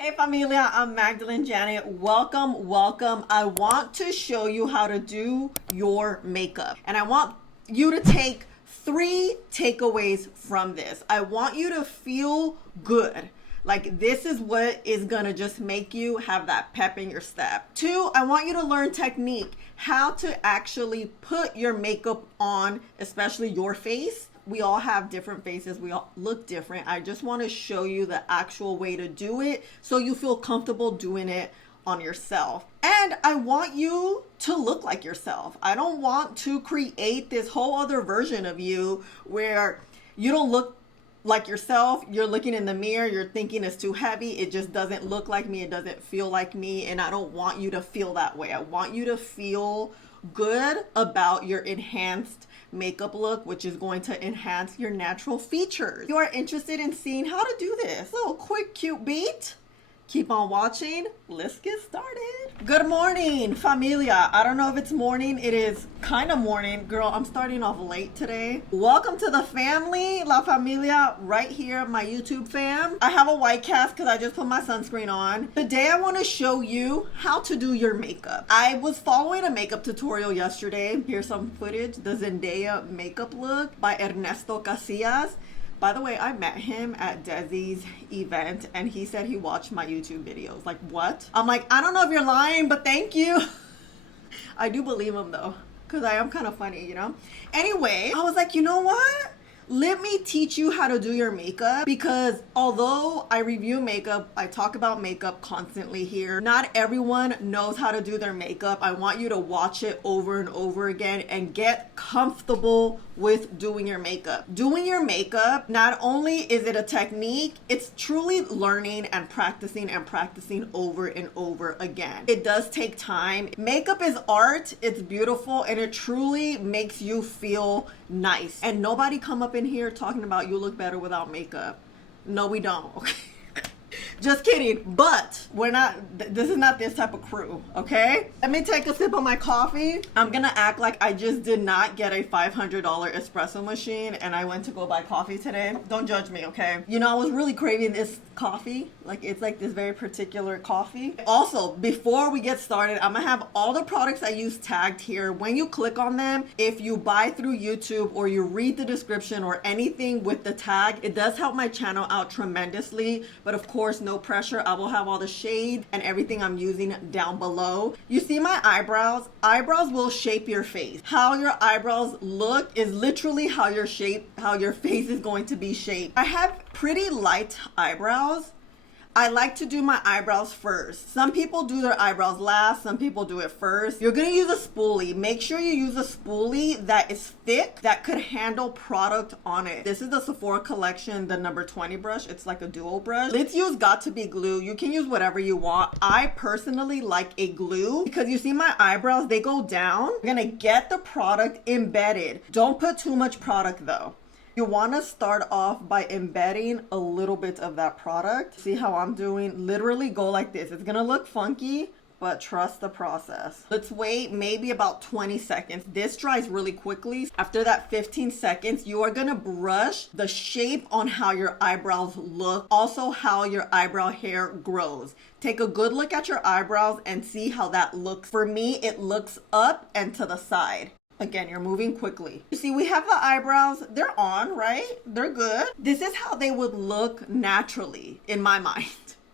Hey Familia, I'm Magdalene Janet. Welcome. I want to show you how to do your makeup. And I want you to take 3 takeaways from this. I want you to feel good. Like this is what is gonna just make you have that pep in your step. 2, I want you to learn technique, how to actually put your makeup on, especially your face. We all have different faces. We all look different. I just want to show you the actual way to do it so you feel comfortable doing it on yourself. And I want you to look like yourself. I don't want to create this whole other version of you where you don't look like yourself. You're looking in the mirror, you're thinking it's too heavy. It just doesn't look like me. It doesn't feel like me. And I don't want you to feel that way. I want you to feel good about your enhanced makeup look, which is going to enhance your natural features. If you are interested in seeing how to do this little quick cute beat, keep on watching. Let's get started. Good morning, Familia. I don't know if it's morning. It is kind of morning. Girl, I'm starting off late today. Welcome to the family, La Familia, right here, my YouTube fam. I have a white cast because I just put my sunscreen on. Today, I want to show you how to do your makeup. I was following a makeup tutorial yesterday. Here's some footage, the Zendaya makeup look by Ernesto Casillas. By the way, I met him at Desi's event and he said he watched my YouTube videos. Like, what? I'm like, I don't know if you're lying, but thank you. I do believe him though, because I am kind of funny, you know? Anyway, I was like, you know what? Let me teach you how to do your makeup, because although I review makeup, I talk about makeup constantly here. Not everyone knows how to do their makeup. I want you to watch it over and over again and get comfortable with doing your makeup. Doing your makeup, not only is it a technique, it's truly learning and practicing over and over again. It does take time. Makeup is art, it's beautiful, and it truly makes you feel nice. And nobody come up in here talking about you look better without makeup. No, we don't. Okay. Just kidding, but we're not, this is not this type of crew, okay? Let me take a sip of my coffee. I'm gonna act like I just did not get a $500 espresso machine and I went to go buy coffee today. Don't judge me, okay? You know, I was really craving this coffee. Like, it's like this very particular coffee. Also, before we get started, I'm gonna have all the products I use tagged here. When you click on them, if you buy through YouTube or you read the description or anything with the tag, it does help my channel out tremendously. But of course, no pressure. I will have all the shade and everything I'm using down below. You see my eyebrows? Eyebrows will shape your face. How your eyebrows look is literally how your face is going to be shaped. I have pretty light eyebrows. I like to do my eyebrows first. Some people do their eyebrows last, some people do it first. You're gonna use a spoolie. Make sure you use a spoolie that is thick, that could handle product on it. This is the Sephora collection, the number 20 brush. It's like a duo brush. Let's use Got To Be glue. You can use whatever you want. I personally like a glue because you see my eyebrows, they go down. You're gonna get the product embedded. Don't put too much product though. You want to start off by embedding a little bit of that product. See how I'm doing? Literally go like this. It's gonna look funky, but trust the process. Let's wait maybe about 20 seconds. This dries really quickly. After that 15 seconds, you are gonna brush the shape on how your eyebrows look, also how your eyebrow hair grows. Take a good look at your eyebrows and see how that looks. For me, it looks up and to the side. Again, you're moving quickly. You see, we have the eyebrows. They're on, right? They're good. This is how they would look naturally in my mind.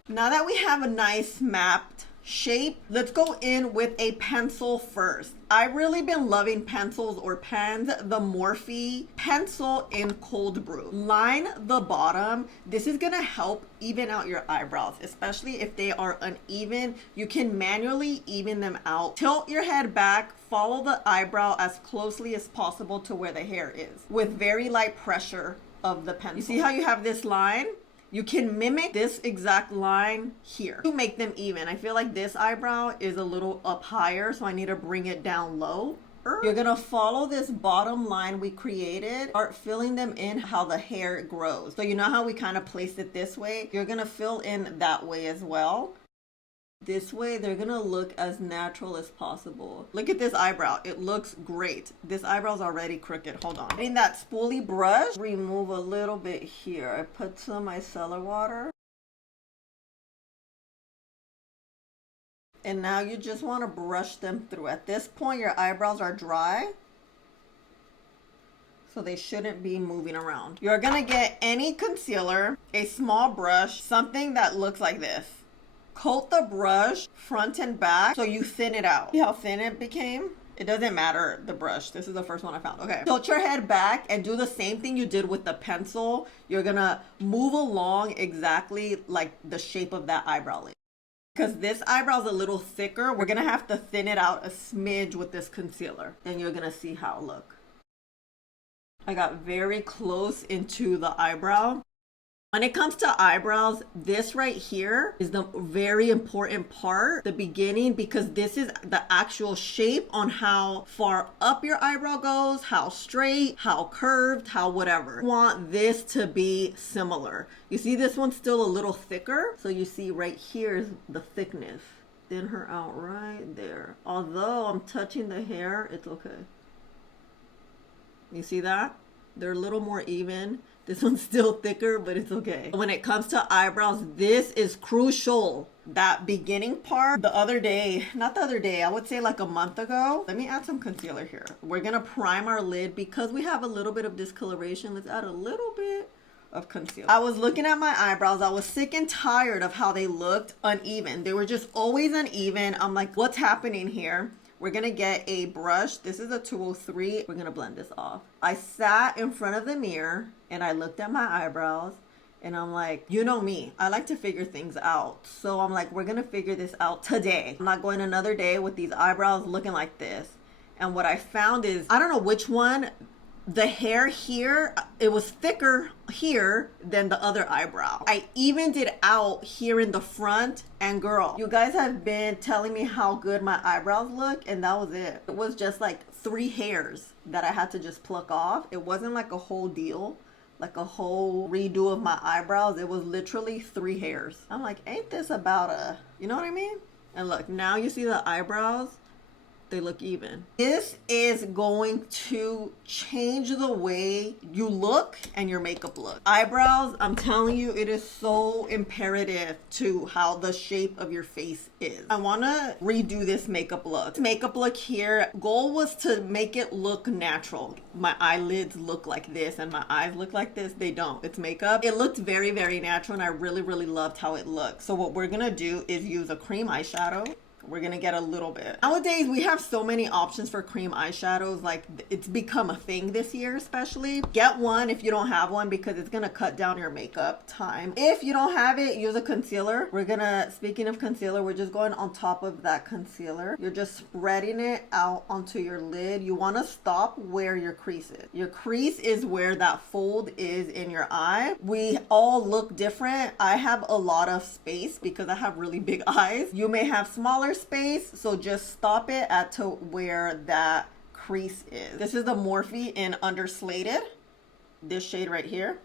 Now that we have a nice mapped shape, let's go in with a pencil first. I've really been loving pencils or pens, the Morphe pencil in cold brew. Line the bottom. This is gonna help even out your eyebrows, especially if they are uneven. You can manually even them out. Tilt your head back, follow the eyebrow as closely as possible to where the hair is with very light pressure of the pencil. You see how you have this line? You can mimic this exact line here to make them even. I feel like this eyebrow is a little up higher, so I need to bring it down low. You're gonna follow this bottom line we created, start filling them in how the hair grows. So you know how we kind of placed it this way? You're gonna fill in that way as well. This way, they're gonna look as natural as possible. Look at this eyebrow. It looks great. This eyebrow's already crooked. Hold on. In that spoolie brush, remove a little bit here. I put some micellar water. And now you just want to brush them through. At this point, your eyebrows are dry, so they shouldn't be moving around. You're gonna get any concealer, a small brush, something that looks like this. Coat the brush front and back so you thin it out. See how thin it became? It doesn't matter, the brush. This is the first one I found. Okay. Tilt your head back and do the same thing you did with the pencil. You're gonna move along exactly like the shape of that eyebrow lid. Because this eyebrow is a little thicker, we're gonna have to thin it out a smidge with this concealer. And you're gonna see how it looks. I got very close into the eyebrow. When it comes to eyebrows, this right here is the very important part, the beginning, because this is the actual shape on how far up your eyebrow goes, how straight, how curved, how whatever. You want this to be similar. You see this one's still a little thicker, so you see right here is the thickness. Thin her out right there. Although I'm touching the hair, it's okay. You see that? They're a little more even. This one's still thicker, but it's okay. When it comes to eyebrows, this is crucial. That beginning part, the other day, not the other day, I would say like a month ago. Let me add some concealer here. We're gonna prime our lid because we have a little bit of discoloration. Let's add a little bit of concealer. I was looking at my eyebrows. I was sick and tired of how they looked uneven. They were just always uneven. I'm like, what's happening here? We're gonna get a brush. This is a 203. We're gonna blend this off. I sat in front of the mirror and I looked at my eyebrows and I'm like, you know me, I like to figure things out. So I'm like, we're gonna figure this out today. I'm not going another day with these eyebrows looking like this. And what I found is, I don't know which one, the hair here, it was thicker here than the other eyebrow. I evened it out here in the front, and girl, you guys have been telling me how good my eyebrows look, and that was it. It was just like 3 hairs that I had to just pluck off. It wasn't like a whole deal, like a whole redo of my eyebrows. It was literally 3 hairs. I'm like, ain't this about a, you know what I mean? And look, now you see the eyebrows. They look even. This is going to change the way you look and your makeup look. Eyebrows, I'm telling you, it is so imperative to how the shape of your face is. I want to redo this makeup look. This makeup look here, goal was to make it look natural. My eyelids look like this and my eyes look like this. They don't. It's makeup. It looked very, very natural, and I really, really loved how it looked. So what we're gonna do is use a cream eyeshadow. We're gonna get a little bit. Nowadays, we have so many options for cream eyeshadows. Like, it's become a thing this year, especially. Get one if you don't have one, because it's gonna cut down your makeup time. If you don't have it, use a concealer. We're gonna, speaking of concealer, we're just going on top of that concealer. You're just spreading it out onto your lid. You wanna stop where your crease is. Your crease is where that fold is in your eye. We all look different. I have a lot of space because I have really big eyes. You may have smaller space, so just stop it at to where that crease is. This is the Morphe in Underslated, this shade right here.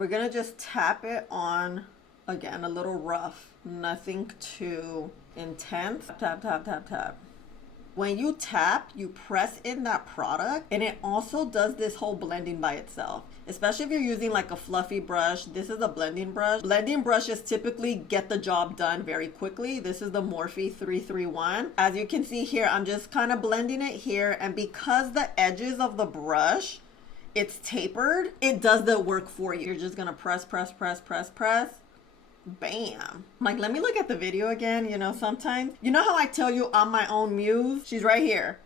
We're gonna just tap it on, again, a little rough, nothing too intense. Tap, tap, tap, tap. When you tap, you press in that product, and it also does this whole blending by itself. Especially if you're using like a fluffy brush. This is a blending brush. Blending brushes typically get the job done very quickly. This is the Morphe 331. As you can see here, I'm just kind of blending it here, and because the edges of the brush, it's tapered, it does the work for you. You're just gonna press, press, press, press, press. Bam. Like, let me look at the video again. You know, sometimes, you know how I tell you I'm my own muse? She's right here,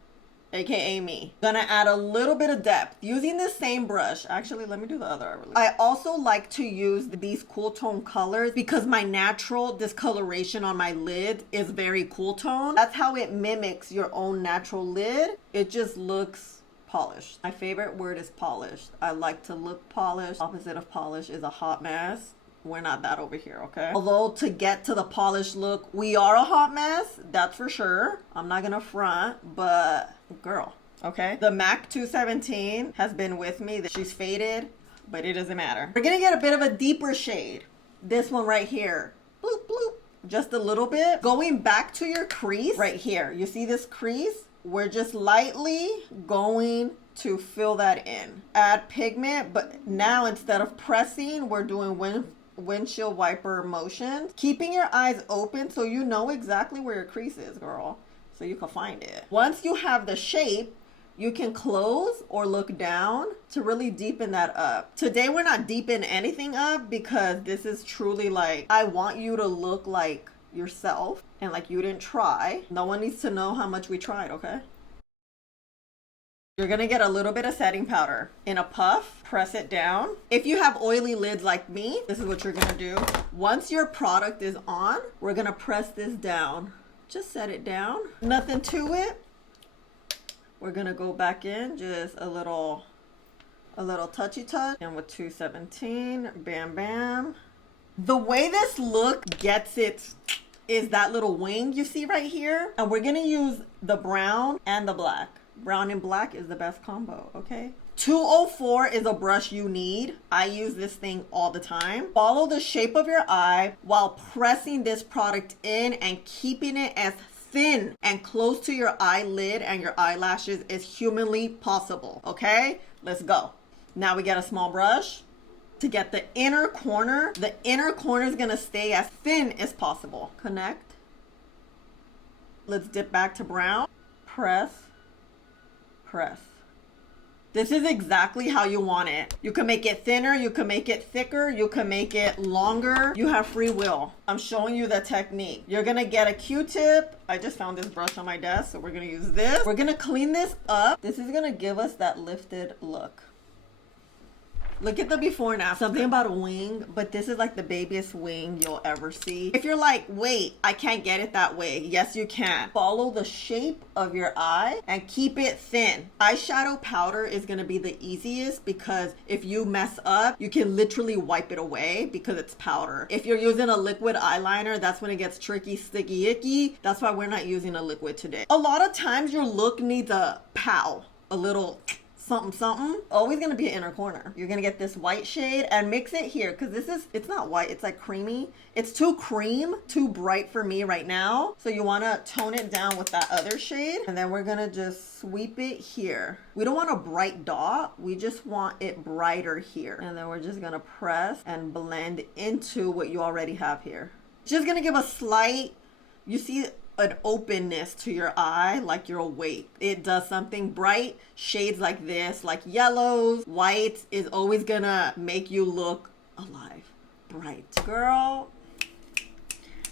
aka me. Gonna add a little bit of depth using the same brush. Actually, let me do the other eye. I also like to use these cool tone colors because my natural discoloration on my lid is very cool tone. That's how it mimics your own natural lid. It just looks polished. My favorite word is polished. I like to look polished. Opposite of polish is a hot mess. We're not that over here, okay? Although to get to the polished look, we are a hot mess, that's for sure. I'm not gonna front, but girl, okay? The MAC 217 has been with me. She's faded, but it doesn't matter. We're gonna get a bit of a deeper shade. This one right here, bloop, bloop, just a little bit. Going back to your crease right here. You see this crease? We're just lightly going to fill that in. Add pigment, but now instead of pressing, we're doing windshield wiper motion, keeping your eyes open so you know exactly where your crease is, girl, so you can find it. Once you have the shape, you can close or look down to really deepen that up. Today we're not deepening anything up because this is truly like, I want you to look like yourself and like you didn't try. No one needs to know how much we tried, okay? You're gonna get a little bit of setting powder in a puff, press it down. If you have oily lids like me, this is what you're gonna do. Once your product is on, we're gonna press this down. Just set it down, nothing to it. We're gonna go back in, just a little touchy touch, and with 217, bam, bam. The way this look gets it is that little wing you see right here. And we're gonna use the brown and the black. Brown and black is the best combo, okay? 204 is a brush you need. I use this thing all the time. Follow the shape of your eye while pressing this product in and keeping it as thin and close to your eyelid and your eyelashes as humanly possible, okay? Let's go. Now we get a small brush to get the inner corner. The inner corner is gonna stay as thin as possible. Connect. Let's dip back to brown. Press, press. This is exactly how you want it. You can make it thinner, you can make it thicker, you can make it longer. You have free will. I'm showing you the technique. You're gonna get a Q-tip. I just found this brush on my desk, so we're gonna use this. We're gonna clean this up. This is gonna give us that lifted look. Look at the before now. Something about a wing, but this is like the babiest wing you'll ever see. If you're like, wait, I can't get it that way. Yes, you can. Follow the shape of your eye and keep it thin. Eyeshadow powder is gonna be the easiest because if you mess up, you can literally wipe it away because it's powder. If you're using a liquid eyeliner, that's when it gets tricky, sticky, icky. That's why we're not using a liquid today. A lot of times your look needs a pow, a little something something. Always gonna be an inner corner. You're gonna get this white shade and mix it here because it's not white, it's like creamy. It's too cream, too bright for me right now, so you want to tone it down with that other shade, and then we're gonna just sweep it here. We don't want a bright dot, we just want it brighter here, and then we're just gonna press and blend into what you already have here. Just gonna give a slight, you see, an openness to your eye, like you're awake. It does something. Bright shades like this, like yellows, whites, is always gonna make you look alive, bright. Girl,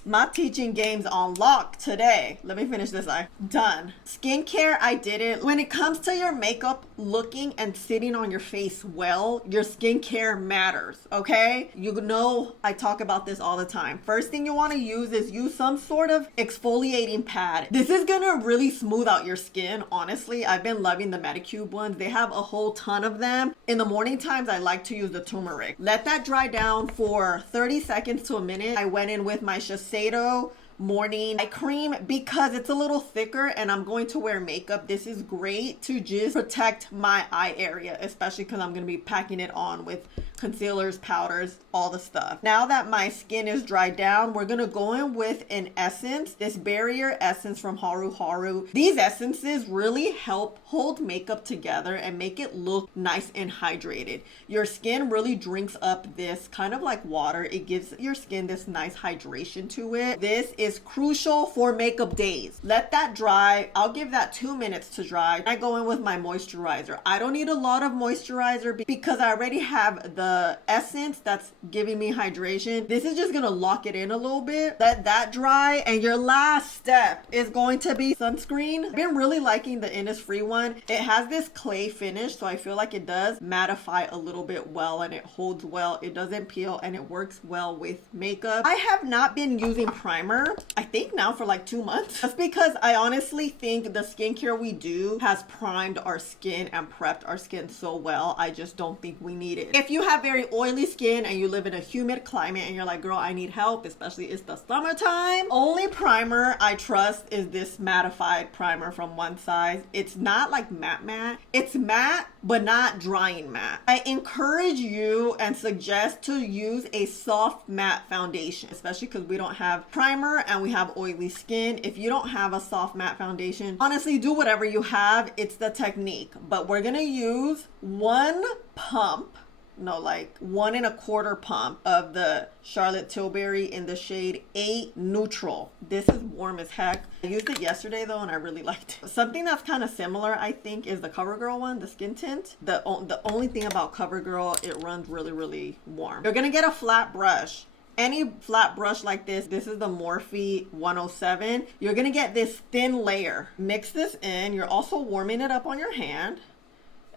my teaching game's on lock today. Let me finish this eye. Done. Skincare, I did it. When it comes to your makeup looking and sitting on your face well, your skincare matters, okay? You know I talk about this all the time. First thing you want to use some sort of exfoliating pad. This is gonna really smooth out your skin, honestly. I've been loving the Medicube ones. They have a whole ton of them. In the morning times, I like to use the turmeric. Let that dry down for 30 seconds to a minute. I went in with my Shiseido morning eye cream because it's a little thicker and I'm going to wear makeup. This is great to just protect my eye area, especially because I'm going to be packing it on with concealers, powders, all the stuff. Now that my skin is dried down, we're going to go in with an essence, this barrier essence from Haru Haru. These essences really help hold makeup together and make it look nice and hydrated. Your skin really drinks up this kind of like water. It gives your skin this nice hydration to it. This is crucial for makeup days. Let that dry. I'll give that 2 minutes to dry. I go in with my moisturizer. I don't need a lot of moisturizer because I already have the essence that's giving me hydration. This is just gonna lock it in a little bit. Let that dry, and your last step is going to be sunscreen. I've been really liking the Innisfree one. It has this clay finish, so I feel like it does mattify a little bit well, and it holds well. It doesn't peel, and it works well with makeup. I have not been using primer, I think now for like 2 months. That's because I honestly think the skincare we do has primed our skin and prepped our skin so well. I just don't think we need it. If you have very oily skin and you live in a humid climate and you're like, girl, I need help, especially it's the summertime, only primer I trust is this mattified primer from One Size. It's not like matte. It's matte, but not drying matte. I encourage you and suggest to use a soft matte foundation, especially because we don't have primer and we have oily skin. If you don't have a soft matte foundation, honestly, do whatever you have. It's the technique. But we're gonna use 1 pump no, like 1¼ pump of the Charlotte Tilbury in the shade 8 Neutral. This is warm as heck. I used it yesterday though and I really liked it. Something that's kind of similar I think is the CoverGirl one, the skin tint. The only thing about CoverGirl, it runs really warm. You're gonna get a flat brush. Any flat brush like this is the Morphe 107. You're gonna get this thin layer. Mix this in. You're also warming it up on your hand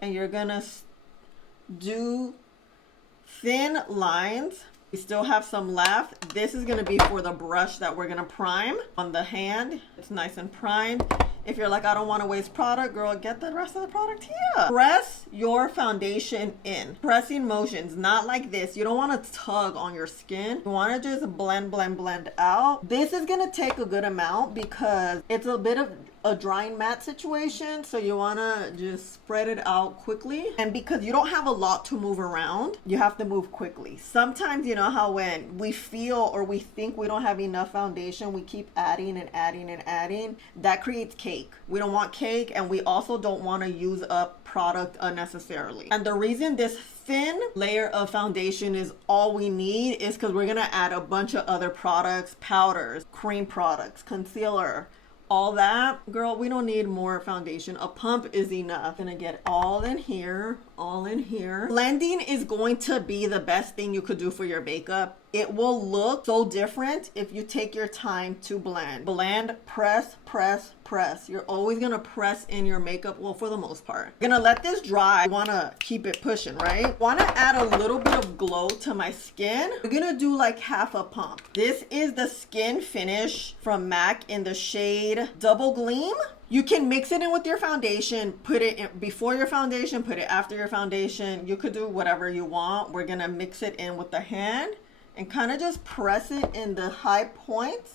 and you're gonna do thin lines. We still have some left. This is gonna be for the brush that we're gonna prime on the hand. It's nice and primed. If you're like, I don't want to waste product, girl, get the rest of the product here. Press your foundation in. Pressing motions, not like this. You don't want to tug on your skin. You want to just blend out. This is going to take a good amount because it's a bit of a drying matte situation, so you want to just spread it out quickly. And because you don't have a lot to move around, you have to move quickly. Sometimes, you know how when we feel or we think we don't have enough foundation, we keep adding and adding and adding. That creates cake. We don't want cake, and we also don't want to use up product unnecessarily. And the reason this thin layer of foundation is all we need is because we're going to add a bunch of other products, powders, cream products, concealer, all that. Girl, we don't need more foundation. A pump is enough. Gonna get all in here, all in here. Blending is going to be the best thing you could do for your makeup. It will look so different if you take your time to blend. Blend, press, press, press. You're always gonna press in your makeup, well, for the most part. I'm gonna let this dry. I wanna keep it pushing, right? Wanna add a little bit of glow to my skin. We're gonna do like half a pump. This is the Skin Finish from MAC in the shade Double Gleam. You can mix it in with your foundation, put it in before your foundation, put it after your foundation. You could do whatever you want. We're gonna mix it in with the hand and kind of just press it in the high points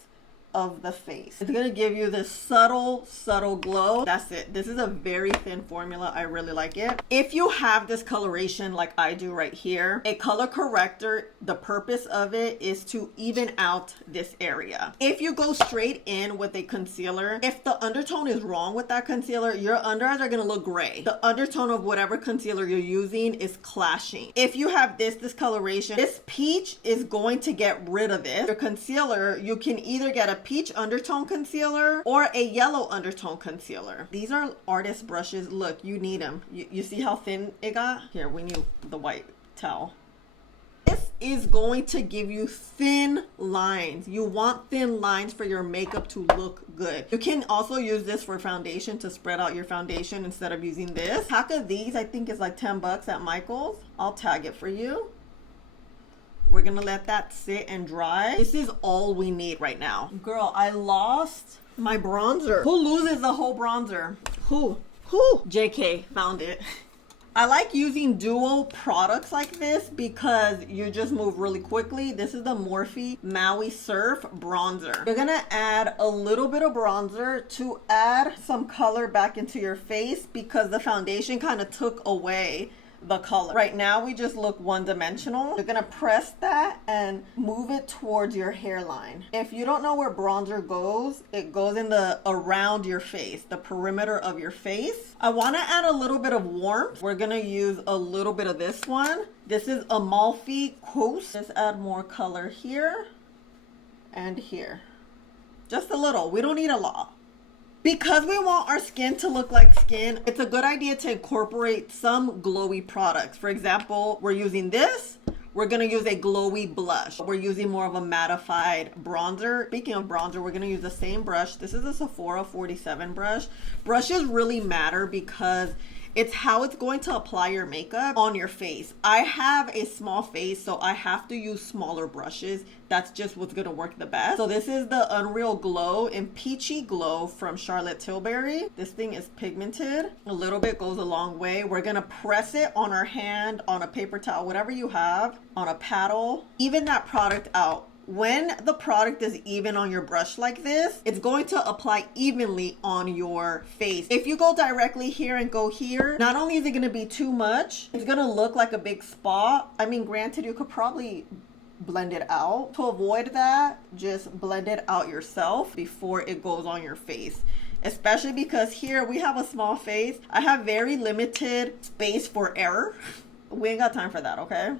of the face. It's gonna give you this subtle glow. That's it. This is a very thin formula. I really like it. If you have this coloration like I do right here, a color corrector, the purpose of it is to even out this area. If you go straight in with a concealer, if the undertone is wrong with that concealer, your under eyes are gonna look gray. The undertone of whatever concealer you're using is clashing. If you have this coloration, this peach is going to get rid of it. Your concealer, you can either get a peach undertone concealer or a yellow undertone concealer. These are artist brushes. Look, you need them. You see how thin it got? Here, we need the white towel. This is going to give you thin lines. You want thin lines for your makeup to look good. You can also use this for foundation to spread out your foundation instead of using this. Pack of these, I think is like 10 bucks at Michael's. I'll tag it for you. We're gonna let that sit and dry. This is all we need right now. Girl, I lost my bronzer. Who loses the whole bronzer? Who? JK found it. I like using dual products like this because you just move really quickly. This is the Morphe Maui Surf Bronzer. You're gonna add a little bit of bronzer to add some color back into your face because the foundation kind of took away the color. Right now we just look one-dimensional. You're gonna press that and move it towards your hairline. If you don't know where bronzer goes, it goes in the around your face, the perimeter of your face. I want to add a little bit of warmth. We're gonna use a little bit of this one. This is Amalfi Coast. Let's add more color here and here. Just a little. We don't need a lot. Because we want our skin to look like skin, it's a good idea to incorporate some glowy products. For example, we're using this. We're gonna use a glowy blush. We're using more of a mattified bronzer. Speaking of bronzer, we're gonna use the same brush. This is a Sephora 47 brush. Brushes really matter because it's how it's going to apply your makeup on your face. I have a small face, so I have to use smaller brushes. That's just what's gonna work the best. So this is the Unreal Glow in Peachy Glow from Charlotte Tilbury. This thing is pigmented. A little bit goes a long way. We're gonna press it on our hand, on a paper towel, whatever you have, on a paddle. Even that product out. When the product is even on your brush like this, it's going to apply evenly on your face. If you go directly here and go here, not only is it going to be too much, it's going to look like a big spot. I mean, granted, you could probably blend it out. To avoid that, just blend it out yourself before it goes on your face. Especially because here we have a small face. I have very limited space for error. we ain't got time for that, okay?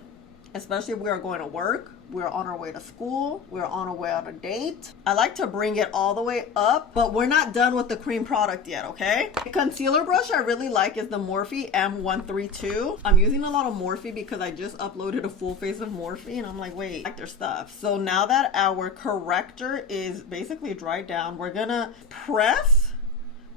Especially if we are going to work, we're on our way to school, we're on our way on a date. I like to bring it all the way up, but we're not done with the cream product yet, okay? The concealer brush I really like is the Morphe M132. I'm using a lot of Morphe because I just uploaded a full face of Morphe and I'm like, wait, I like their stuff. So now that our corrector is basically dried down, we're gonna press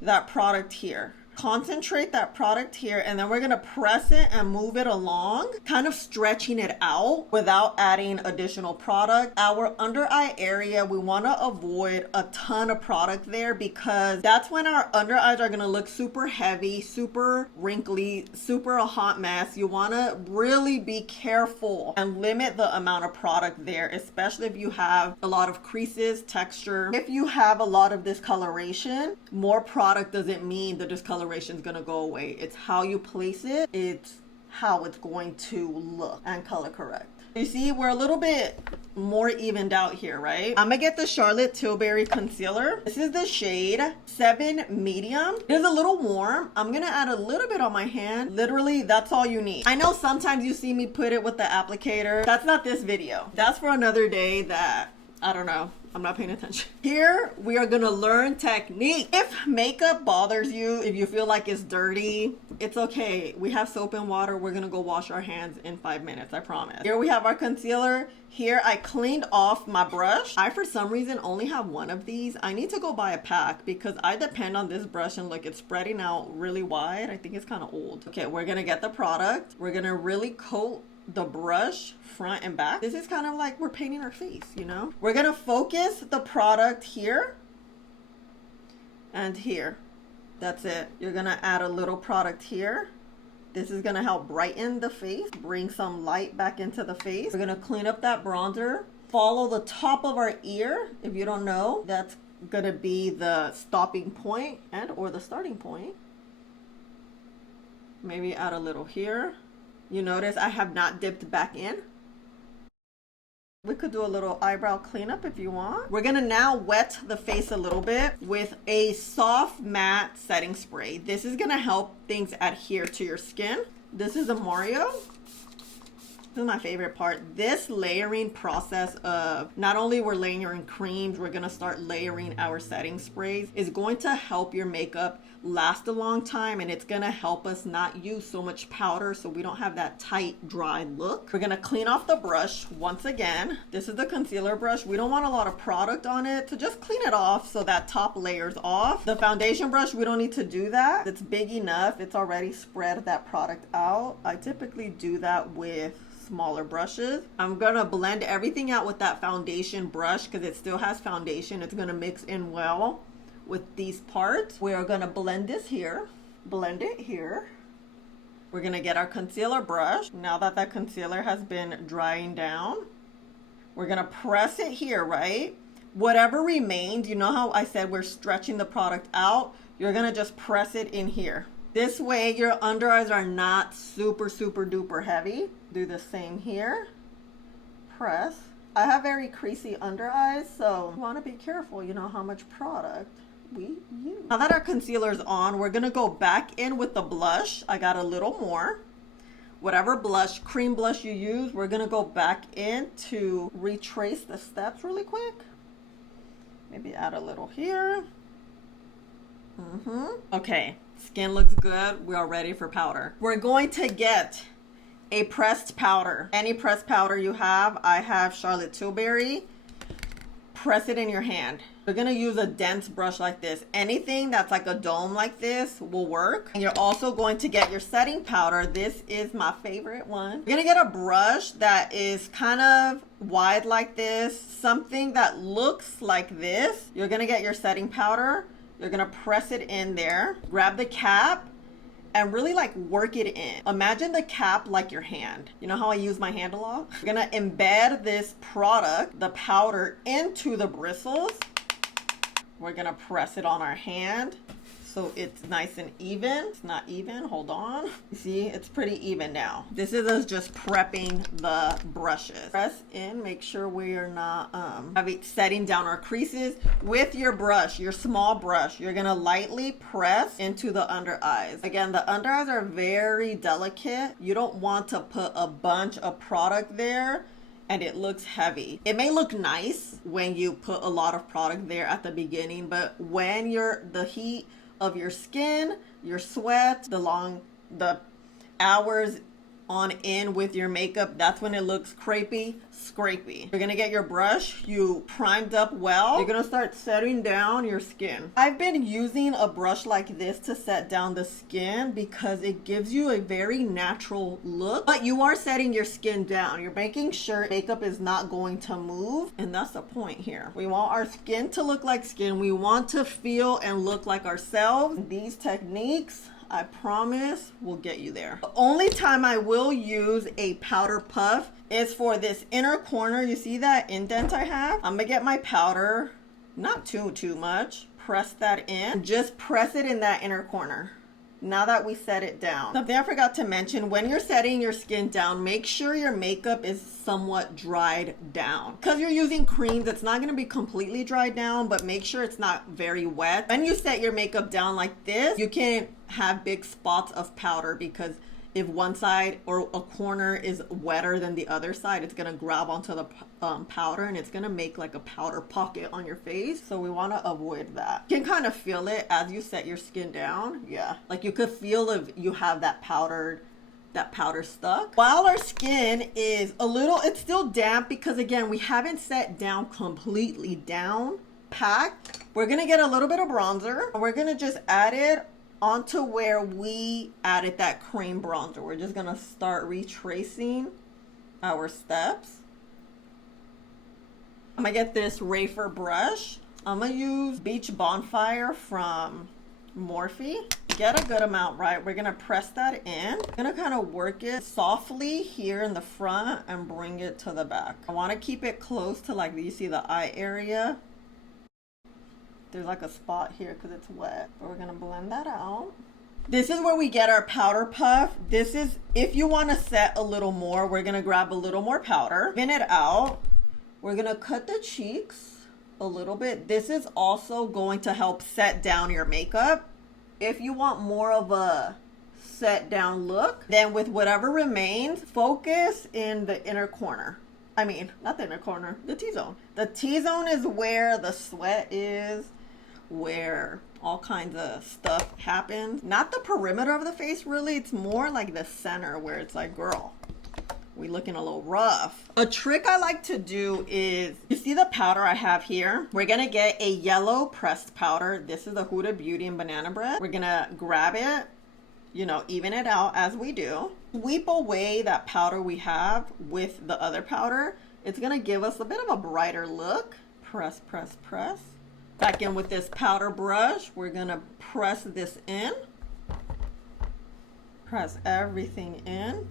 that product here. Concentrate that product here, and then we're gonna press it and move it along, kind of stretching it out without adding additional product. Our under eye area, we want to avoid a ton of product there because that's when our under eyes are gonna look super heavy, super wrinkly, super a hot mess. You want to really be careful and limit the amount of product there, especially if you have a lot of creases, texture. If you have a lot of discoloration, more product doesn't mean the discoloration is gonna go away. It's how you place it, it's how it's going to look and color correct. You see, we're a little bit more evened out here, right? I'm gonna get the Charlotte Tilbury concealer. This is the shade 7 medium. It is a little warm. I'm gonna add a little bit on my hand. Literally, that's all you need. I know sometimes you see me put it with the applicator. That's not this video. That's for another day that, I don't know. I'm not paying attention. Here, we are gonna learn technique. If makeup bothers you, if you feel like it's dirty, it's okay. We have soap and water. We're gonna go wash our hands in 5 minutes, I promise. Here we have our concealer. Here, I cleaned off my brush. I, for some reason, only have one of these. I need to go buy a pack because I depend on this brush and look, it's spreading out really wide. I think it's kind of old. Okay, we're gonna get the product. We're gonna really coat the brush front and back. This is kind of like we're painting our face, you know? We're gonna focus the product here and here. That's it. You're gonna add a little product here. This is gonna help brighten the face, bring some light back into the face. We're gonna clean up that bronzer. Follow the top of our ear. If you don't know, that's gonna be the stopping point and or the starting point. Maybe add a little here. You notice I have not dipped back in. We could do a little eyebrow cleanup if you want. We're gonna now wet the face a little bit with a soft matte setting spray. This is gonna help things adhere to your skin. This is a Mario. This is my favorite part. This layering process of not only we're layering creams, we're gonna start layering our setting sprays, is going to help your makeup last a long time, and it's gonna help us not use so much powder so we don't have that tight, dry look. We're gonna clean off the brush once again. This is the concealer brush. We don't want a lot of product on it, so just clean it off so that top layer's off. The foundation brush, we don't need to do that. It's big enough. It's already spread that product out. I typically do that with smaller brushes. I'm gonna blend everything out with that foundation brush because it still has foundation. It's gonna mix in well with these parts. We're gonna blend this here, blend it here. We're gonna get our concealer brush. Now that that concealer has been drying down, we're gonna press it here, right? Whatever remained, you know how I said we're stretching the product out? You're gonna just press it in here. This way your under eyes are not super, super duper heavy. Do the same here. Press. I have very creasy under eyes, so you wanna be careful, you know, how much product we use. Now that our concealer's on, we're gonna go back in with the blush. I got a little more. Whatever blush, cream blush you use, we're gonna go back in to retrace the steps really quick. Maybe add a little here. Okay, skin looks good. We are ready for powder. We're going to get a pressed powder. Any pressed powder you have. I have Charlotte Tilbury. Press it in your hand. You're gonna use a dense brush like this. Anything that's like a dome like this will work. And you're also going to get your setting powder. This is my favorite one. You're gonna get a brush that is kind of wide like this, something that looks like this. You're gonna get your setting powder. You're gonna press it in there. Grab the cap and really like work it in. Imagine the cap like your hand. You know how I use my hand a lot? We're gonna embed this product, the powder, into the bristles. We're gonna press it on our hand. so it's nice and even. It's not even, hold on. You see, it's pretty even now. This is us just prepping the brushes. Press in, make sure we are not setting down our creases. With your brush, your small brush, you're gonna lightly press into the under eyes. Again, the under eyes are very delicate. You don't want to put a bunch of product there and it looks heavy. It may look nice when you put a lot of product there at the beginning, but when the heat of your skin, your sweat, the hours on in with your makeup, that's when it looks crepey, scrapey. You're gonna get your brush, you primed up well. You're gonna start setting down your skin. I've been using a brush like this to set down the skin because it gives you a very natural look, but you are setting your skin down. You're making sure makeup is not going to move, and that's the point here. We want our skin to look like skin. We want to feel and look like ourselves. These techniques, I promise, will get you there. The only time I will use a powder puff is for this inner corner. You see that indent I have? I'm gonna get my powder, not too much, press that in. Just press it in that inner corner. Now that we set it down. Something I forgot to mention, when you're setting your skin down, make sure your makeup is somewhat dried down. Because you're using creams, it's not going to be completely dried down, but make sure it's not very wet. When you set your makeup down like this, you can have big spots of powder, because if one side or a corner is wetter than the other side, it's going to grab onto the powder and it's going to make like a powder pocket on your face. So we want to avoid that. You can kind of feel it as you set your skin down. Yeah, like you could feel if you have that powder stuck. While our skin is it's still damp, because again, we haven't set down completely down packed. We're going to get a little bit of bronzer. We're going to just add it onto where we added that cream bronzer. We're just gonna start retracing our steps. I'm gonna get this Rafer brush. I'm gonna use Beach Bonfire from Morphe. Get a good amount, right? We're gonna press that in. I'm gonna kind of work it softly here in the front and bring it to the back. I want to keep it close to, like, you see the eye area. There's like a spot here because it's wet, but we're gonna blend that out. This is where we get our powder puff. This is, if you want to set a little more, we're gonna grab a little more powder, thin it out. We're gonna cut the cheeks a little bit. This is also going to help set down your makeup. If you want more of a set down look, then with whatever remains, focus in the inner corner. I mean, not the inner corner, the T-zone. The T-zone is where the sweat is, where all kinds of stuff happens. Not the perimeter of the face, really. It's more like the center where it's like, girl, we looking a little rough. A trick I like to do is, you see the powder I have here? We're gonna get a yellow pressed powder. This is the Huda Beauty and Banana Bread. We're gonna grab it, you know, even it out as we do. Sweep away that powder we have with the other powder. It's gonna give us a bit of a brighter look. Press, press, press. Back in with this powder brush. We're gonna press this in. Press everything in.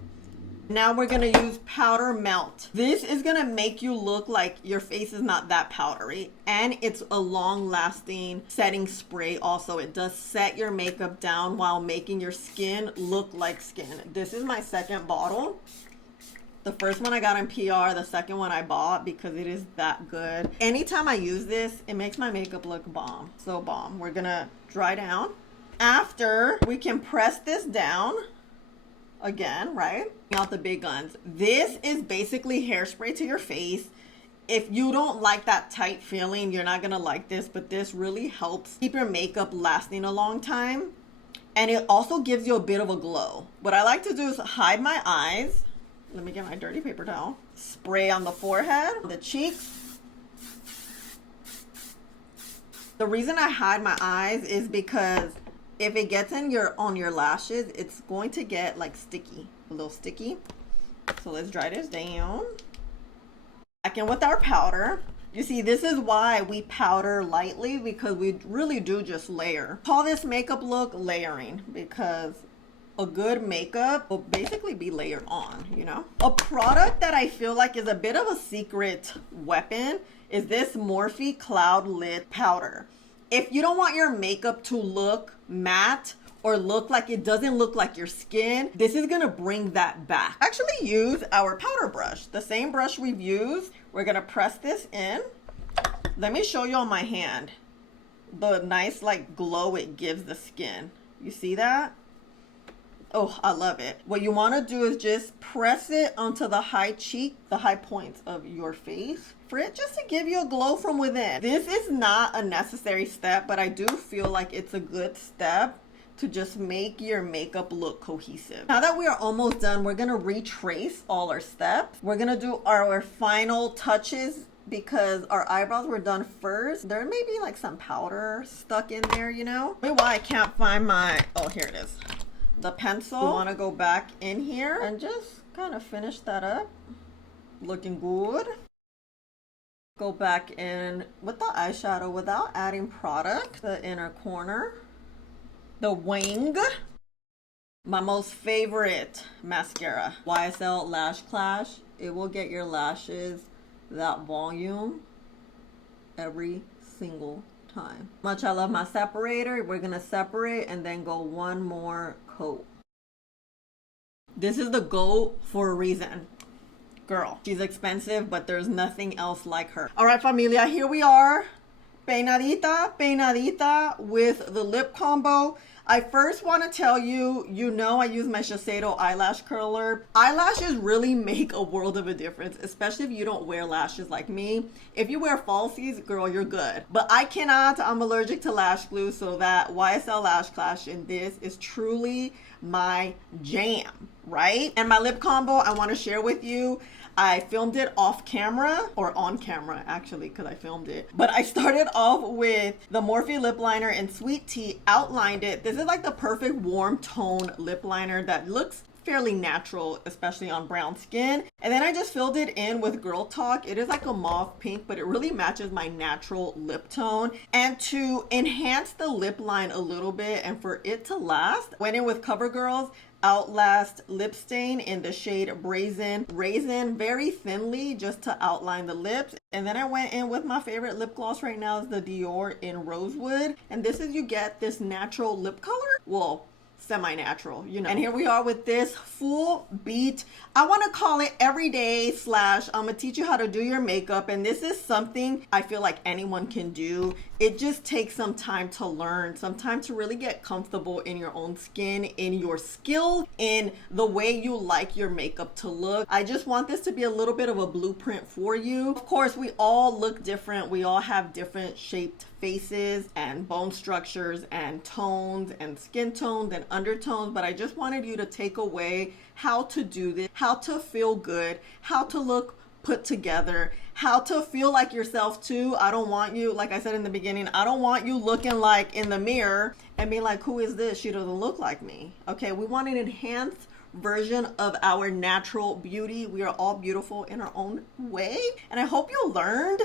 Now we're gonna use powder melt. This is gonna make you look like your face is not that powdery, and it's a long lasting setting spray also. It does set your makeup down while making your skin look like skin. This is my second bottle. The first one I got in PR, the second one I bought because it is that good. Anytime I use this, it makes my makeup look bomb, so bomb. We're gonna dry down. After, we can press this down again, right? Out the big guns. This is basically hairspray to your face. If you don't like that tight feeling, you're not gonna like this, but this really helps keep your makeup lasting a long time. And it also gives you a bit of a glow. What I like to do is hide my eyes. Let me get my dirty paper towel. Spray on the forehead, the cheeks. The reason I hide my eyes is because if it gets on your lashes, it's going to get like sticky, a little sticky. So let's dry this down. Back in with our powder. You see, this is why we powder lightly, because we really do just layer. Call this makeup look layering, because a good makeup will basically be layered on, you know? A product that I feel like is a bit of a secret weapon is this Morphe Cloud Lid Powder. If you don't want your makeup to look matte or look like it doesn't look like your skin, this is gonna bring that back. Actually use our powder brush, the same brush we've used. We're gonna press this in. Let me show you on my hand the nice like glow it gives the skin. You see that? Oh, I love it. What you want to do is just press it onto the high cheek, the high points of your face, for it just to give you a glow from within. This is not a necessary step, but I do feel like it's a good step to just make your makeup look cohesive. Now that we are almost done, we're gonna retrace all our steps. We're gonna do our final touches because our eyebrows were done first. There may be like some powder stuck in there, you know? Maybe why I can't find my, oh, here it is. The pencil. We want to go back in here and just kind of finish that up. Looking good. Go back in with the eyeshadow without adding product. The inner corner. The wing. My most favorite mascara. YSL Lash Clash. It will get your lashes that volume every single time. Much I love my separator. We're gonna separate and then go one more coat. This is the GOAT for a reason. Girl, she's expensive, but there's nothing else like her. All right, familia, here we are. Peinadita, peinadita with the lip combo. I first want to tell you, you know I use my Shiseido eyelash curler. Eyelashes really make a world of a difference, especially if you don't wear lashes like me. If you wear falsies, girl, you're good. But I cannot, I'm allergic to lash glue, so that YSL Lash Clash in this is truly my jam, right? And my lip combo I want to share with you. I filmed it off camera, or on camera actually, because I filmed it. But I started off with the Morphe lip liner in Sweet Tea, outlined it. This is like the perfect warm tone lip liner that looks fairly natural, especially on brown skin. And then I just filled it in with Girl Talk. It is like a mauve pink, but it really matches my natural lip tone. And to enhance the lip line a little bit and for it to last, went in with CoverGirl's Outlast lip stain in the shade Brazen Raisin, very thinly just to outline the lips. And then I went in with my favorite lip gloss right now is the Dior in Rosewood. And this is, you get this natural lip color. Well, semi-natural, you know. And here we are with this full beat. I want to call it everyday slash I'm gonna teach you how to do your makeup, and this is something I feel like anyone can do. It just takes some time to learn, some time to really get comfortable in your own skin, in your skill, in the way you like your makeup to look. I just want this to be a little bit of a blueprint for you. Of course, we all look different. We all have different shaped faces and bone structures and tones and skin tones and undertones, but I just wanted you to take away how to do this, how to feel good, how to look put together, how to feel like yourself too. I don't want you, like I said in the beginning, I don't want you looking like in the mirror and being like, who is this? She doesn't look like me. Okay, we want an enhanced version of our natural beauty. We are all beautiful in our own way, and I hope you learned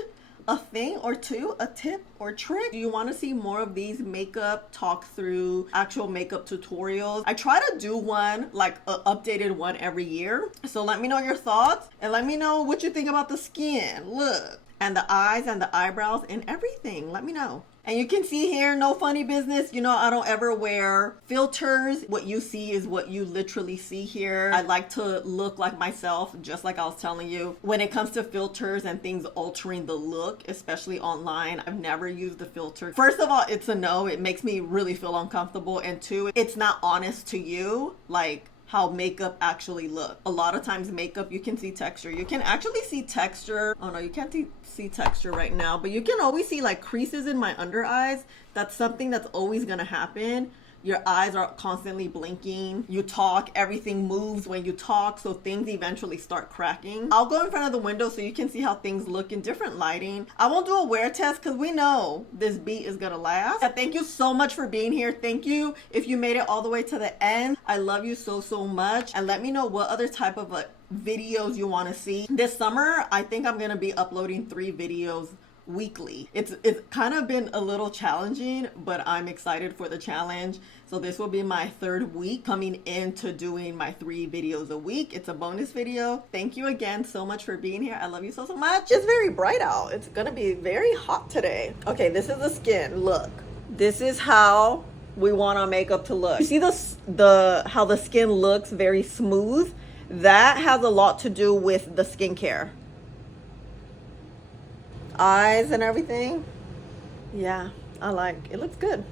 a thing or two, a tip or trick. Do you want to see more of these makeup talk through actual makeup tutorials? I try to do one, like an updated one every year. So let me know your thoughts and let me know what you think about the skin, look, and the eyes and the eyebrows and everything. Let me know. And you can see here, no funny business. You know, I don't ever wear filters. What you see is what you literally see here. I like to look like myself, just like I was telling you. When it comes to filters and things altering the look, especially online, I've never used a filter. First of all, it's a no. It makes me really feel uncomfortable. And two, it's not honest to you. Like, how makeup actually look. A lot of times makeup, you can see texture. You can actually see texture. Oh no, you can't see texture right now, but you can always see like creases in my under eyes. That's something that's always gonna happen. Your eyes are constantly blinking. You talk, everything moves when you talk, so things eventually start cracking. I'll go in front of the window so you can see how things look in different lighting. I won't do a wear test because we know this beat is gonna last. Thank you so much for being here. Thank you if you made it all the way to the end. I love you so much, and let me know what other type of videos you want to see. This summer, I think I'm gonna be uploading 3 videos weekly. It's kind of been a little challenging, but I'm excited for the challenge. So this will be my third week coming into doing my 3 videos a week. It's a bonus video. Thank you again so much for being here. I love you so much. It's very bright out. It's gonna be very hot today. Okay, this is the skin. Look, this is how we want our makeup to look. You see how the skin looks very smooth? That has a lot to do with the skincare. Eyes and everything. Yeah, I like it. Looks good.